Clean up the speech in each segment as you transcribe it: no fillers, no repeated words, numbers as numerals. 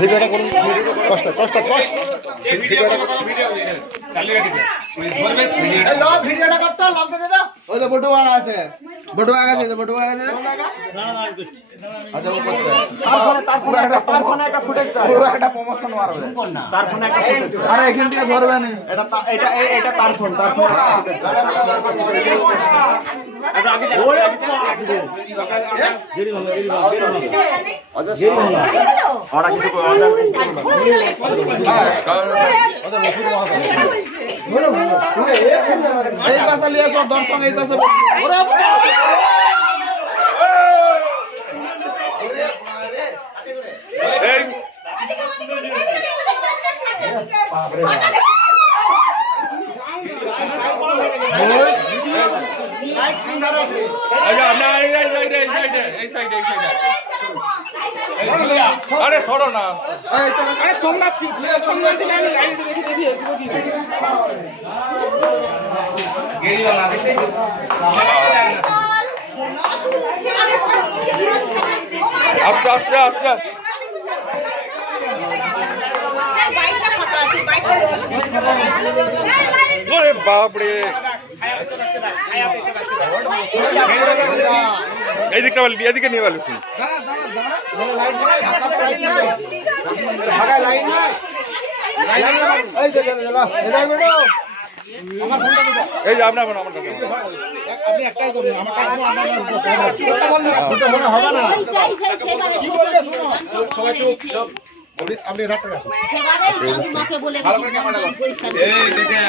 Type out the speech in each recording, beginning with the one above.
ভিডিওটা করুন, কষ্ট কষ্ট কষ্ট ভিডিওটা করতে লাগবে দাদা। ওই তো বটুয়া আছে, বটুয়া আছে, বটুয়া আছে। আচ্ছা ও করছে তারপরে একটা ফুটেজ চাই, পুরো একটা প্রমোশন মারবে তারপরে একটা ফুটেজ। আরে এখান থেকে ধরবে না, এটা তার ফোন আগে ওরে দেরি হবে ওরা কিছু অর্ডার এই পাশে লিয়ে তো দর্শন এই পাশে ওরে এই লাইট কিনার আছে। আচ্ছা না এই সাইডে আরে সরো না, আরে তোমরা ছন্দ দিলে আমি লাইট দেখি গেরিও না দেখি আস্তে আস্তে আস্তে ওরে বাপ রে এদিকে বল এদিকে নিয়ে বল এই যে আপনার আমার কাছে আপনি একটাই করুন, আমার কাছে হবে না। সবাই চুপ, আপনি রাখতে আসুন। ভালো করে ক্যামেরা লাগাও। এই দেখে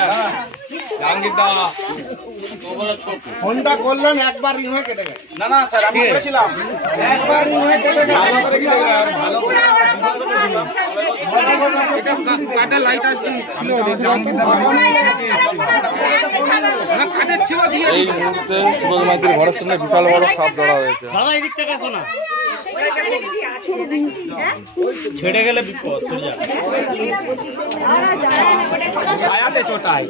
ফোনটা করলেন একবার রিং হয়ে কেটে গেছে। না না স্যার আমি করেছিলাম, একবার রিং হয়ে কেটে গেছে। ভালো করে এটা কাটা লাইট আছে ছিল না কাটের ছিল দিয়ে। এই মুহূর্তে সুরজ মাইতির ঘরের সামনে বিশাল বড় সাপ ধরা হয়েছে। দাদা এই দিকটা কাছো না, ছেড়ে গেলে বিপদ হয়ে যাবে। ছায়াতে চটাই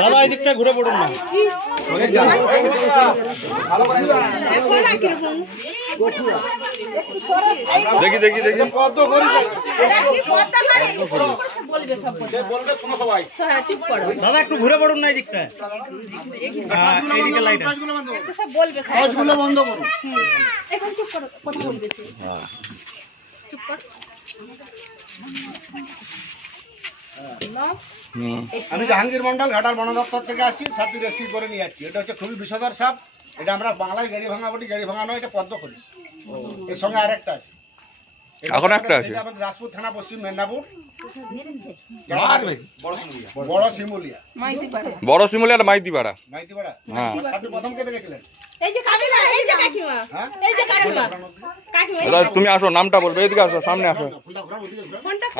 দাদা এই দিকটা ঘুরে পড়ুন না। দেখি দেখি দেখি কত করি দাদা একটু ঘুরে পড়ুন না এই দিকটা। বন্ধ করুন। আমি জাহাঙ্গীর মন্ডল ঘাটাল বন দপ্তর থেকে আসছি, সাপটি রেস্কিউ করে নিয়ে যাচ্ছি। এটা হচ্ছে খুবই বিষধর সাপ। এটা আমরা বাংলায় গেড়ি ভাঙা বলি, গেড়ি ভাঙা নয়, এটা পদ্ম খলিস। এর সঙ্গে আরেকটা আছে, এখন একটা আছে আমাদের দাসপুর থানা, পশ্চিম মেদিনীপুর, বড় শিমুলিয়া মাইতিপাড়া। হ্যাঁ আপনি প্রথম কে দেখেছিলেন? এই যে কাকিমা, এই যে কাকিমা, এই যে কাকিমা। তুমি আসো, নামটা বলবে, এদিকে আসো, সামনে আসো,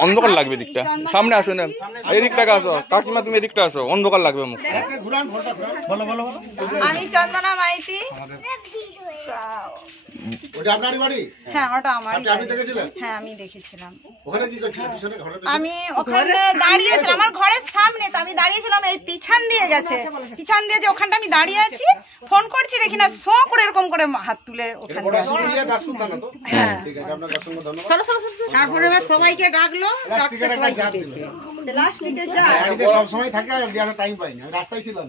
অন্ধকার লাগবে দিকটা, সামনে আসো না, এই দিকটাকে আসো। কাকিমা তুমি এদিকটা আসো, অন্ধকার লাগবে মুখ। বলো বলো। আমি চন্দনা মাইতি। ওটা আপনারই বাড়ি? হ্যাঁ ওটা আমার। আপনি দেখেছিলেন? হ্যাঁ আমি দেখেছিলাম। ওখানে কি করছিলেন? পিছনে ঘরে আমি ওখানে দাঁড়িয়েছিলাম, আমার ঘরের সামনে তো আমি দাঁড়িয়েছিলাম। এই পিছন দিয়ে গেছে, পিছন দিয়ে যে ওখানটা আমি দাঁড়িয়ে আছি, ফোন করছি দেখি না শো করে এরকম করে হাত তুলে ওখানে। বড় শিমুলিয়া দাসপুর থানা তো? হ্যাঁ ঠিক আছে, আপনাকে অসংখ্য ধন্যবাদ। তারপরে সবাইকে ডাকলো, প্লাস্টিকের একটা জার দিল। প্লাস্টিকের জার গাড়িতে সব সময় থাকে, আর ডিয়ারে টাইম পাই না। আমি রাস্তায় ছিলাম,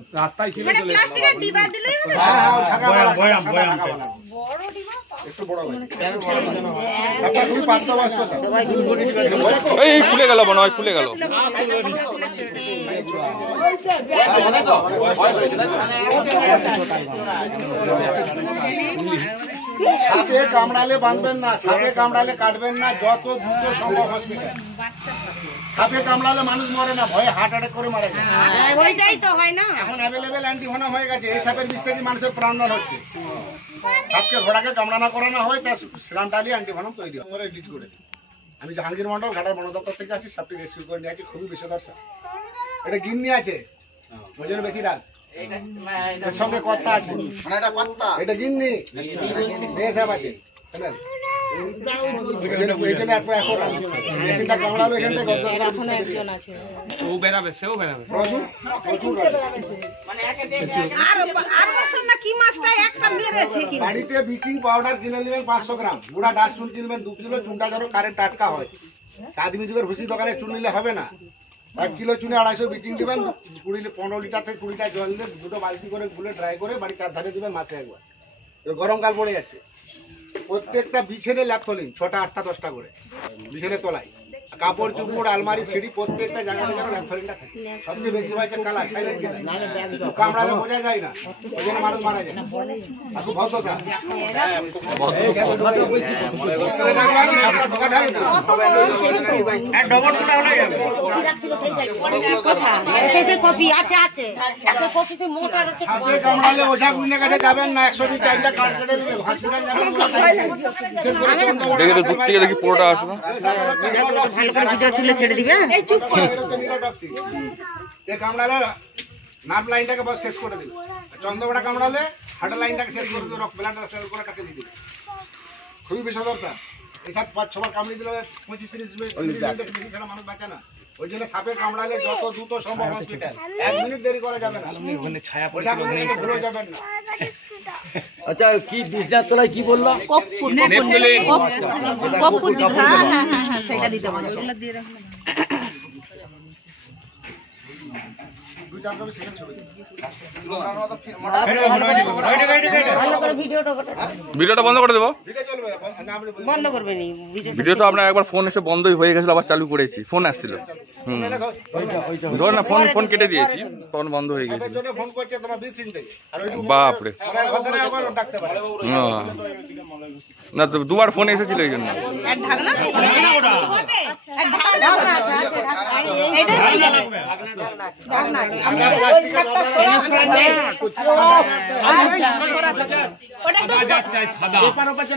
মানে প্লাস্টিকের ডিবা দিলে হবে। হ্যাঁ হ্যাঁ ঢাকা বালা সাদা ঢাকা বালা বড় ডিবা একটু বড় লাগে। আপনারা খুবই প্রাপ্তবয়স্ক স্যার। এই খুলে গেল মনে হয়, খুলে গেল। সাপে কামড়ালে বাঁধবেন না, সাপে কামড়ালে কাটবেন না, যত দ্রুত সম্ভব হসপিটাল। সাপে কামড়ালে মানুষ মরে না, ভয়ে হার্ট অ্যাটাক করে মারা যায়। ওইটাই তো হয় না। এখন অ্যাভেলেবেল অ্যান্টিভেনম হয়ে গেছে, এই সাপের বিষ থেকে মানুষের প্রাণদান হচ্ছে। সাপকে ঘোড়াকে কামড়ানো করানো হয়, তার স্যালাইন ডালিয়ে অ্যান্টিভেনম তৈরি হয়। ডিট করে দিই। আমি জাহাঙ্গীর মন্ডল ঘাটাল বন দপ্তর থেকে আসছি, সাপটি রেস্কিউ করে নিয়ে আছি। খুবই বিষধর সাপ। এটা গিন্নি আছে, ওই জন্য বেশি রাগ। এর সঙ্গে কর্তা আছে, এটা গিন্নি, মেয়ে সাপ আছে। বাড়িতে ব্লিচিং পাউডার কিনে নেবেন 500 গ্রাম, গুঁড়া ডাস্টুন কিনবেন 2 কিলো, চুনটা যেন কারেন্ট টাটকা হয়। আদমি যুগের ভুসি দোকানে চুন নিলে হবে না। 1 কিলো চুনে 250 ব্লিচিং দিবেন, 15 লিটার থেকে 20টা জল দিয়ে 2টো বালতি করে গুলে ড্রাই করে বাড়ি চারধারে দিবেন মাসে একবার। গরমকাল পড়ে যাচ্ছে, প্রত্যেকটা বিছানে ল্যাপথলিন 6টা 8টা 10টা করে বিছানে তোলাই, কাপড় চুপড় আলমারি সিঁড়ি প্রত্যেকটা জায়গায় যেন ল্যাপথলিনটা থাকে। সবচেয়ে বেশি হয়েছে কালা সাইলেন্ট গ্যাস, কামড়ালে বোঝা যায় না, ওই জন্য মানুষ মারা যায়। খুব ভদ্রতা কামড়ালে ওঝা গুলির কাছে যাবেন না, 104টা কার্ড কেটে নেবেন, হসপিটাল যাবেন। দেখি পুরোটা আসবে। ছেড়ে দিবে কামড়ালে নার্ভ লাইনটাকে বস শেষ করে দিবে, চন্দ্রবড়া কামড়ালে হার্টের লাইনটাকে শেষ করে দিবে, ব্লাড সেল করে টাকে দিয়ে দিবে। খুবই বিষধর স্যার, এইসব 5-6বার কামড়ে দিলে 25-30 মিনিট ছাড়া মানুষ বাঁচে না। ওই জন্য সাপে কামড়ালে যত দ্রুত সম্ভব হসপিটাল, 1 মিনিট দেরি করা যাবে না, ভুলে যাবেন না। আচ্ছা কি বিজনেস তোলাই কি বললো? সেটা দিতে বলে, ওগুলো দিয়ে রাখলে ভিডিওটা বন্ধ করে দেবো। বন্ধ করবে নি ভিডিও তো আপনার একবার ফোন এসে বন্ধই হয়ে গেছিল, আবার চালু করেছি, ফোন আসছিল। ধর না ফোন কেটে দিয়েছি, ফোন বন্ধ হয়ে গেছে। বাপরে, না তো 2বার ফোন এসেছিল এই জন্য।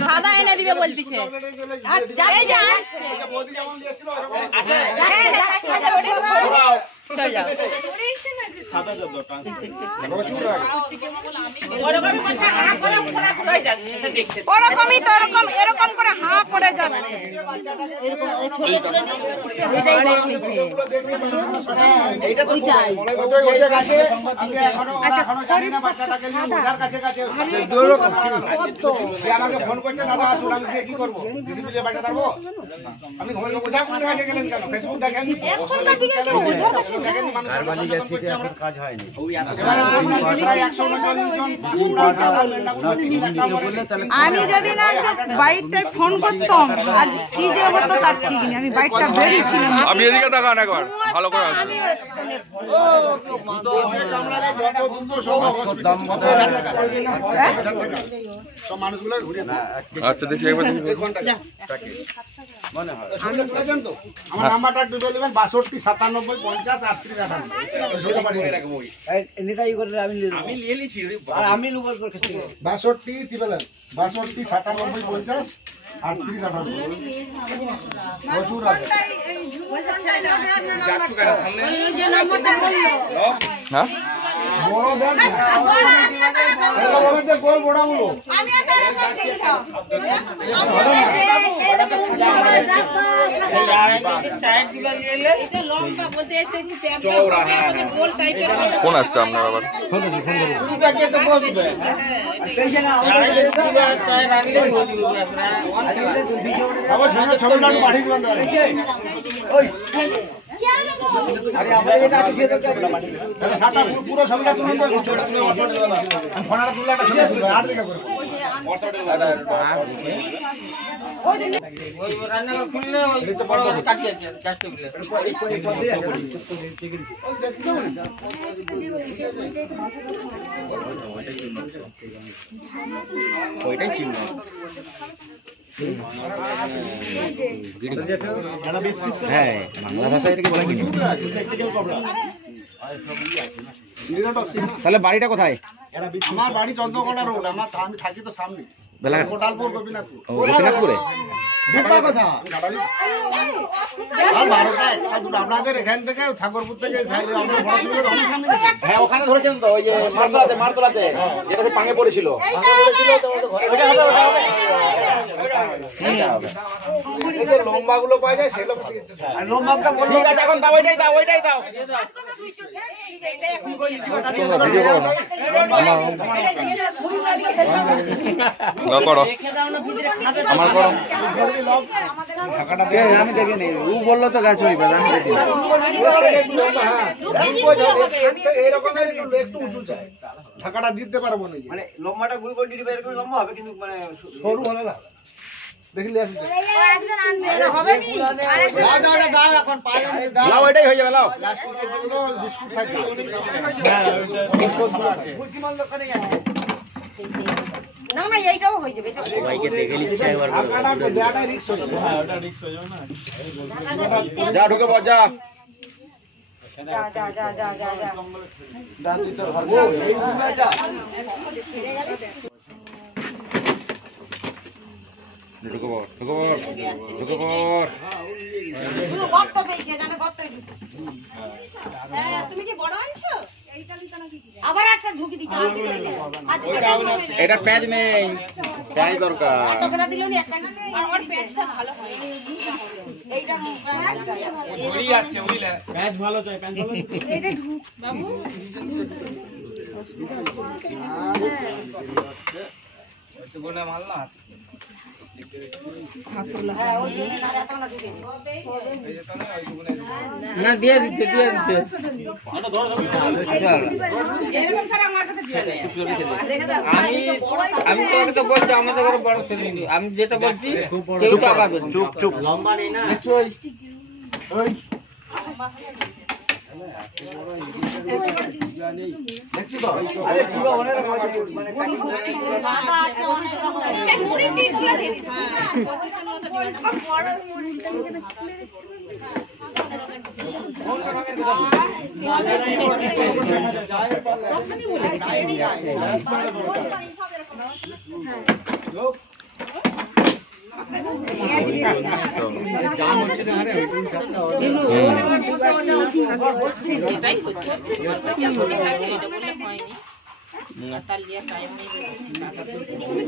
সাদা এনে দিবে বলতিছে। ওরকমই তো এরকম করে হা করে যাচ্ছে। আমাকে ফোন করছে, দাদা আসুন, আমি কি করবো? দিদি বুঝে বাড়িতে পারবো? আপনি ওঝা কোন কাজে গেলেন কেন? ফেসবুক দেখেন, কাজ হয়নি। আমি যদি না বাইকটায় ফোন করতাম আজ কি যে হতো তার ঠিক নেই। আমি বাইকটা বেরিয়েছিলাম। আপনি এদিকে তাকান একবার ভালো করে। আচ্ছা দেখি একবার দেখি। আমার নাম্বারটা একটু বলে দেবেন, 62 97 50 38 প্রচুর আছে। হ্যাঁ বড় দেন, গোল বড়াগুলো ফোন আসছে আপনার আবার। ছবিটা পাঠিয়ে দেবেন। পুরো ছবিটা তুলুন, ফোনাটা তুললে একটা ছবি তুলবে, আর দিকে করে ওইটাই চিহ্ন। হ্যাঁ বাংলা ভাষায় এটাকে বলে কি? তাহলে বাড়িটা কোথায়? আমার বাড়ি চন্দ্রকোনা রোড, আমি থাকি তো সামনে কোটালপুর, গোপীনাথপুর। গোপীনাথপুরে আপনাদের এখান থেকে ঠাকুরপুর থেকে হ্যাঁ ওখানে ধরেছেন তো, ওই যে মারতলাতে যেটাতে পাঙে পড়েছিল। হবে। এই যে লম্বা গুলো পাওয়া যায় সেগুলো ভালো। আর লম্বাটা বলি ঠিক আছে এখন দাও ওইটাই দাও ওইটাই দাও। ভিডিও করো না করো আমার করো ঢাকাটা দিয়ে আমি দেখি নি ও বললো তো গাছ হইবে আমি দেখি এই রকমের একটু উঁচু চাই, ঢাকাটা দিতে পারবো না। মানে লম্বাটা গুল করে দিবে এরকম লম্বা হবে কিন্তু মানে সরু হলে না দেখলি আসি লাও এটাই হয়ে যাবে লাও। প্লাস্টিকের যেগুলো বিস্কুট থাকে না না এইটাও হয়ে যাবে। সবাইকে দেখে নিচ্ছে একবার ঢাকাটা দেয়াটা রিস্ক হয়ে যাবে। যা ঢুকে বল যা যা যা যা যা যা যা ঢুকে পড় ঢুকে পড় ঢুকে পড় শুধু গর্ত পেয়েছে জানো গর্তই ঢুকছে। হ্যাঁ তুমি কি বড় আনছো? আবার একটা ঢুকি দিছো এটা প্যাচ নেই প্যাচ দরকার। কতটা দিলো নি একটা আর ওর পেজটা ভালো হয় এইটা ওলি আছে ওলিলে প্যাচ ভালো চাই প্যাচ ভালো এইটা ঢুক বাবু গোনা মাল না হ্যাঁ ওই জন্য না এত না ঢুকে না দিয়ে দিতে আটা ধর এরকম করে আমার কাছে দিয়ে দেয় আমি তোকে তো বলছি আমাদের ঘরে বড় ফ্যামিলি আমি যেটা বলছি কেউ টাকা দেবে চুপ চুপ লম্বা নেই না আরে পুরো অনেক মানে সাদা আছে অনেক রকম এই মুড়ি টিপ গুলো দিয়ে দিই পজিশন মতো বড় মুড়িটা নিয়ে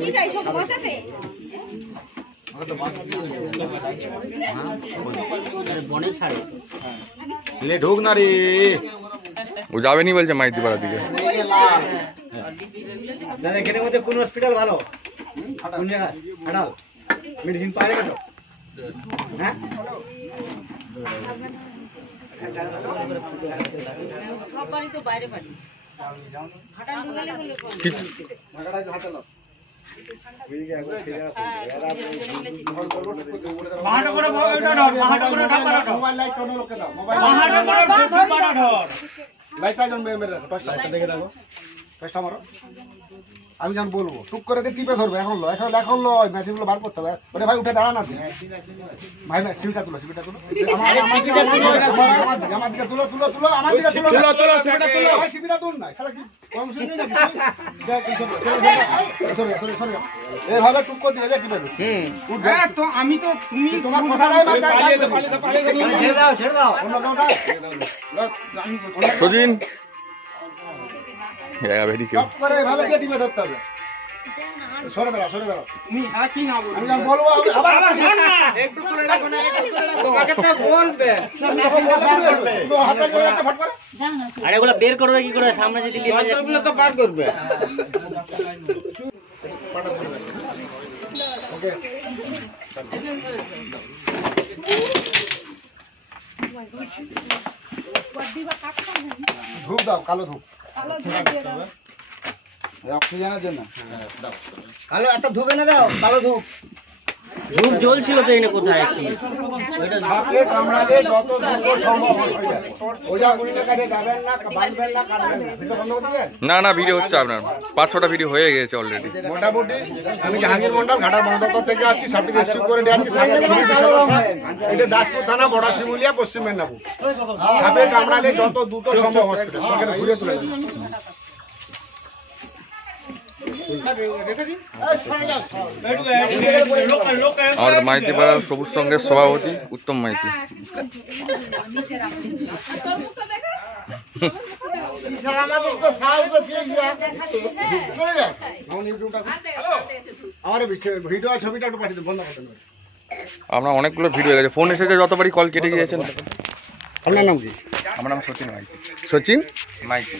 কি চাইছো বসাতে বনে ছাড়ে লে ঢুক না রে ও যাবে নি বলছে মাইতি পাড়া দিকে দাদা এখানে মধ্যে কোন হসপিটাল ভালো কোন জায়গা হাটাল মেডিসিন পাওয়া যাবে তো হ্যাঁ সব বাড়ি তো বাইরে বাড়ি হাটাল ঢুকালে বলে ঢাকাটা হাতে নাও। মোবাইল লাইট অন্য লোককে দাও, মোবাইল লাইটটা জন মেরে রাখো, টর্চটা দেখে রাখো, টর্চটা মারো। আমি যখন বলবো টুক করে দিয়ে টিপে ধরবে, এখন লো মেশিনগুলো বার করতে হবে। ওরে ভাই উঠে দাঁড়া না ভাই, সিবিটা তুলো আমার দিকে তুলো আমার দিকে তুলো ভাই, সিবিটা তুল না শালা কি কম শুনি নাকি সরে যাও এভাবে টুক করে দিয়ে টিপে তো আমি তো তুমি তোমার কথাটাই ছেড়ে দাও অন্য কাউটা সজিন ভেরি কেউ করে এভাবে দিয়ে টিপে ধরতে হবে। সরে দাঁড়াও তুমি কি না বলবো আমি বলবো আবার একটু করে রাখো না তোমাকে তো বলবে তো হাতে জোরে একটা ফট করে আরে এগুলা বের করবে কি করে সামনে যদি লিয়ে যায় এগুলো তো বার করবে ওকে ধূপ দাও, কালো ধূপ অক্সিজেনের জন্য। কালো একটা ধূপ এনে দাও কালো ধূপ ধূপ জ্বলছিল তো এনে কোথায় সাপে কামড়ালে যত দ্রুত সম্ভব হসপিটাল। ওঝা গুলির কাছে যাবেন না, বাঁধবেন না, কাটবেন না। ভিডিও বন্ধ করে দিয়েছেন? না ভিডিও হচ্ছে আপনার 5-6টা ভিডিও হয়ে গেছে অলরেডি। মোটামুটি আমি জাহাঙ্গীর মন্ডল ঘাটার বন দপ্তর থেকে আসছি, সাপটি রেস্কিউ করে নিয়ে আসছি। সাপের খুবই সমস্যা। এটা দাসপুর থানা, বড় শিমুলিয়া, পশ্চিম মেদিনীপুর। সাপে কামড়ালে যত দ্রুত সম্ভব হসপিটাল, সরকারে ঘুরে তুলে দেন। আমাদের মাইতি পাড়ার সবুজ সংঘের সভাপতি উত্তম মাইতি। আমার ভিডিও ছবিটা একটু পাঠিয়ে বন্ধ করতে আপনার অনেকগুলো ভিডিও হয়ে গেছে, ফোন এসেছে যতবারই, কল কেটে গিয়েছেন। আপনার নাম কি? আমার নাম সচিন মাইতি। সচিন মাইতি।